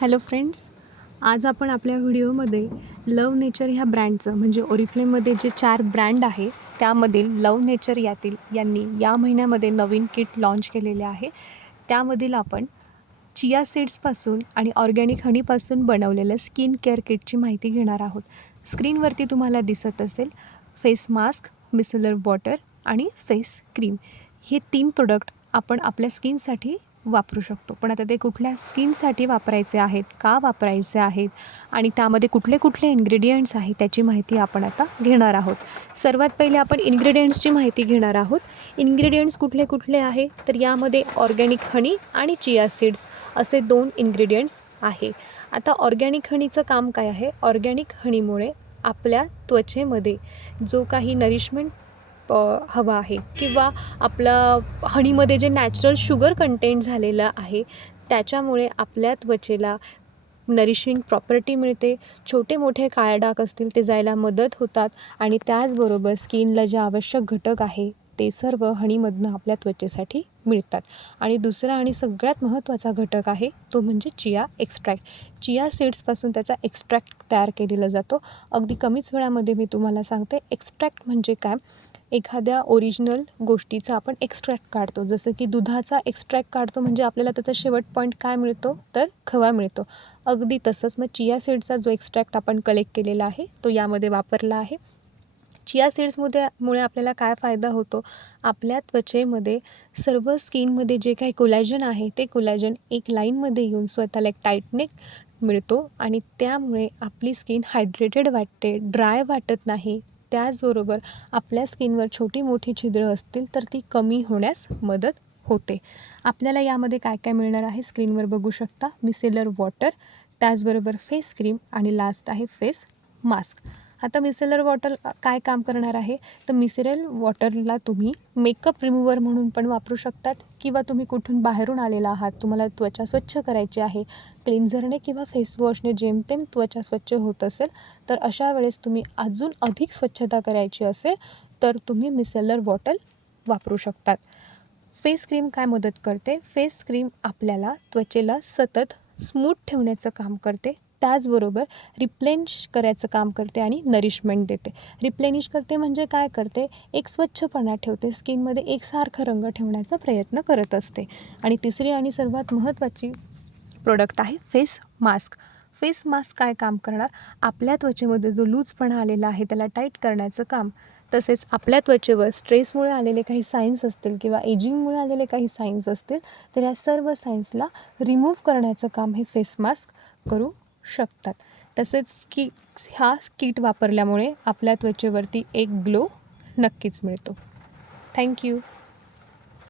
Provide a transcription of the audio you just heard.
Hello friends आज आपण आपल्या व्हिडिओमध्ये लव नेचर ह्या ब्रँडचं म्हणजे ओरिफ्लेममध्ये जे चार ब्रँड आहे त्यामधील लव नेचर यातील यांनी या महिन्यामध्ये नवीन किट लॉन्च केलेले आहे. त्यामधील आपण चिया सीड्सपासून आणि ऑर्गॅनिक हनीपासून बनवलेल्या स्किन केअर किटची माहिती घेणार आहोत. स्क्रीनवरती तुम्हाला दिसत असेल फेस मास्क मिसलर वॉटर आणि फेस क्रीम. हे तीन प्रोडक्ट आपण आपल्या स्किनसाठी वापरू शकतो. पण आता ते कुठल्या स्किनसाठी वापरायचे आहेत? का वापरायचे आहेत? आणि त्यामध्ये कुठले कुठले इन्ग्रेडियंट्स आहेत? त्याची माहिती आपण आता घेणार आहोत. सर्वात पहिले आपण इन्ग्रेडियंट्सची माहिती घेणार आहोत. इन्ग्रेडियंट्स कुठले कुठले आहे? तर यामध्ये ऑर्गॅनिक हनी आणि चिया सीड्स असे दोन इन्ग्रेडियंट्स आहे. आता ऑर्गॅनिक हनीचं काम काय आहे? ऑर्गॅनिक हनीमुळे आपल्या त्वचेमध्ये जो काही नरिशमेंट हवा आहे किंवा आपला हनीमध्ये जे नॅचरल शुगर कंटेंट झालेलं आहे त्याच्यामुळे आपल्या त्वचेला नरिशिंग प्रॉपर्टी मिळते. छोटे मोठे काळे डाग असतील ते जायला मदत होतात आणि त्याचबरोबर स्किनला जे आवश्यक घटक आहे ते सर्व हनीमधनं आपल्या त्वचेसाठी मिळतात. आणि दुसरा आणि सगळ्यात महत्त्वाचा घटक आहे तो म्हणजे चिया एक्स्ट्रॅक्ट. चिया सीड्सपासून त्याचा एक्स्ट्रॅक्ट तयार केलेला जातो. अगदी कमीच वेळामध्ये मी तुम्हाला सांगते एक्स्ट्रॅक्ट म्हणजे काय? एखाद्या ओरिजिनल गोष्टीचा आपण एक्स्ट्रॅक्ट काढतो. जसं की दुधाचा एक्स्ट्रॅक्ट काढतो म्हणजे आपल्याला त्याचा शेवट पॉईंट काय मिळतो? तर खवा मिळतो. अगदी तसंच मग चिया सीड्सचा जो एक्स्ट्रॅक्ट आपण कलेक्ट केलेला आहे तो यामध्ये वापरला आहे. चिया सीड्समध्ये मुळे आपल्याला काय फायदा होतो? आपल्या त्वचेमध्ये सर्व स्किनमध्ये जे काही कोलॅजन आहे ते कोलॅजन एक लाईनमध्ये येऊन स्वतःला एक टाईटनेक मिळतो आणि त्यामुळे आपली स्किन हायड्रेटेड वाटते ड्राय वाटत नाही. त्याचबरोबर आपल्या स्किनवर छोटी मोठी छिद्रं असतील तर ती कमी होण्यास मदत होते. आपल्याला यामध्ये काय काय मिळणार आहे स्क्रीनवर बघू शकता. मिसेलर वॉटर त्याचबरोबर फेस क्रीम आणि लास्ट आहे फेस मास्क आता मिसेलर वॉटर काय काम करणार आहे? तर मिसेरल वॉटरला तुम्ही मेकअप रिमूव्हर म्हणून पण वापरू शकतात किंवा तुम्ही कुठून बाहेरून आलेला आहात तुम्हाला त्वचा स्वच्छ करायची आहे क्लिन्झरने किंवा फेसवॉशने जेमतेम त्वचा स्वच्छ होत असेल तर अशा वेळेस तुम्ही अजून अधिक स्वच्छता करायची असेल तर तुम्ही मिसेलर वॉटर वापरू शकतात. फेस क्रीम काय मदत करते? फेस क्रीम आपल्याला त्वचेला सतत स्मूथ ठेवण्याचं काम करते. त्याचबरोबर रिप्लेनिश करायचं काम करते आणि नरिशमेंट देते. रिप्लेनिश करते म्हणजे काय करते? एक स्वच्छपणा ठेवते स्किनमध्ये एकसारखा रंग ठेवण्याचा प्रयत्न करत असते. आणि तिसरी आणि सर्वात महत्त्वाची प्रोडक्ट आहे फेस मास्क फेस मास्क काय काम करणार? आपल्या त्वचेमध्ये जो लूजपणा आलेला आहे त्याला टाईट करण्याचं काम. तसेच आपल्या त्वचेवर स्ट्रेसमुळे आलेले काही सायन्स असतील किंवा एजिंगमुळे आलेले काही सायन्स असतील तर या सर्व सायन्सला रिमूव्ह करण्याचं काम हे फेस मास्क करू शकतात. तसेच की हा किट वापरल्यामुळे आपल्या त्वचेवरती एक ग्लो नक्कीच मिळतो. थँक्यू